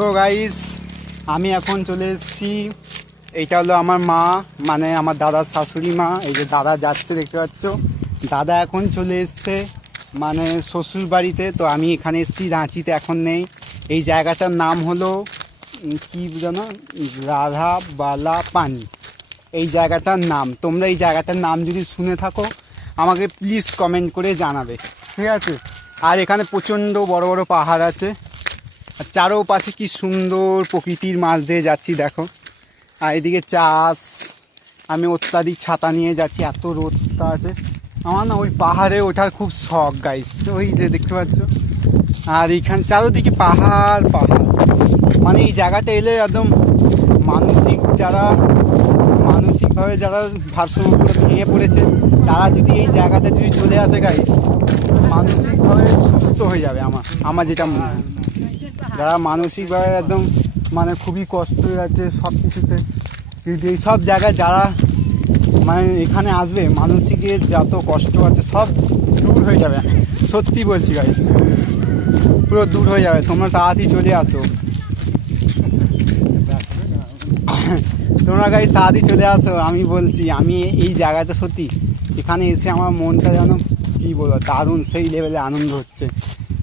তো গাইস আমি এখন চলে এসেছি, এইটা হলো আমার মা, মানে আমার দাদার শাশুড়ি মা। এই যে দাদা যাচ্ছে দেখতে পাচ্ছ, দাদা এখন চলে এসছে মানে শ্বশুর বাড়িতে। তো আমি এখানে এসেছি, রাঁচিতে এখন নেই। এই জায়গাটার নাম হলো কি জানো, রাধাবালা পানি এই জায়গাটার নাম। তোমরা এই জায়গাটার নাম যদি শুনে থাকো আমাকে প্লিজ কমেন্ট করে জানাবে, ঠিক আছে। আর এখানে প্রচণ্ড বড় বড় পাহাড় আছে, আর চারোপাশে কি সুন্দর প্রকৃতির মাঝ দিয়ে যাচ্ছি দেখো। আর এদিকে চাষ, আমি অত্যাধিক ছাতা নিয়ে যাচ্ছি, এত রোদটা আছে। আমার না ওই পাহাড়ে ওঠার খুব শখ গাইস, ওই যে দেখতে পাচ্ছ। আর এইখানে চারোদিকে পাহাড় পাহাড়, মানে এই জায়গাটা এলে একদম মানসিকভাবে যারা ভারসাম্যগুলো ভেঙে পড়েছে তারা যদি এই জায়গাটা যদি চলে আসে গাইস, মানসিকভাবে সুস্থ হয়ে যাবে। আমার যেটা মনে হয়, যারা মানসিকভাবে একদম মানে খুবই কষ্ট হয়ে যাচ্ছে সব কিছুতে, কিন্তু এই সব জায়গায় যারা মানে এখানে আসবে, মানসিকের যত কষ্ট আছে সব দূর হয়ে যাবে। সত্যি বলছি গাইস, পুরো দূর হয়ে যাবে। তোমরা তাড়াতাড়ি চলে আসো, তোমরা গাইস তাড়াতাড়ি চলে আসো। আমি বলছি, আমি এই জায়গাটা সত্যি এখানে এসে আমার মনটা যেন কী বলবো, দারুণ সেই লেভেলে আনন্দ হচ্ছে।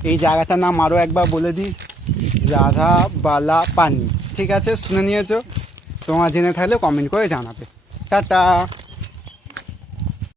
এই জায়গাটার নাম আরও একবার বলে দিই, রাধাবালা পানি। ঠিক আছে, শুনে নিয়েছো? তোমরা জেনে থাকলে কমেন্ট করে জানাবে। টাটা।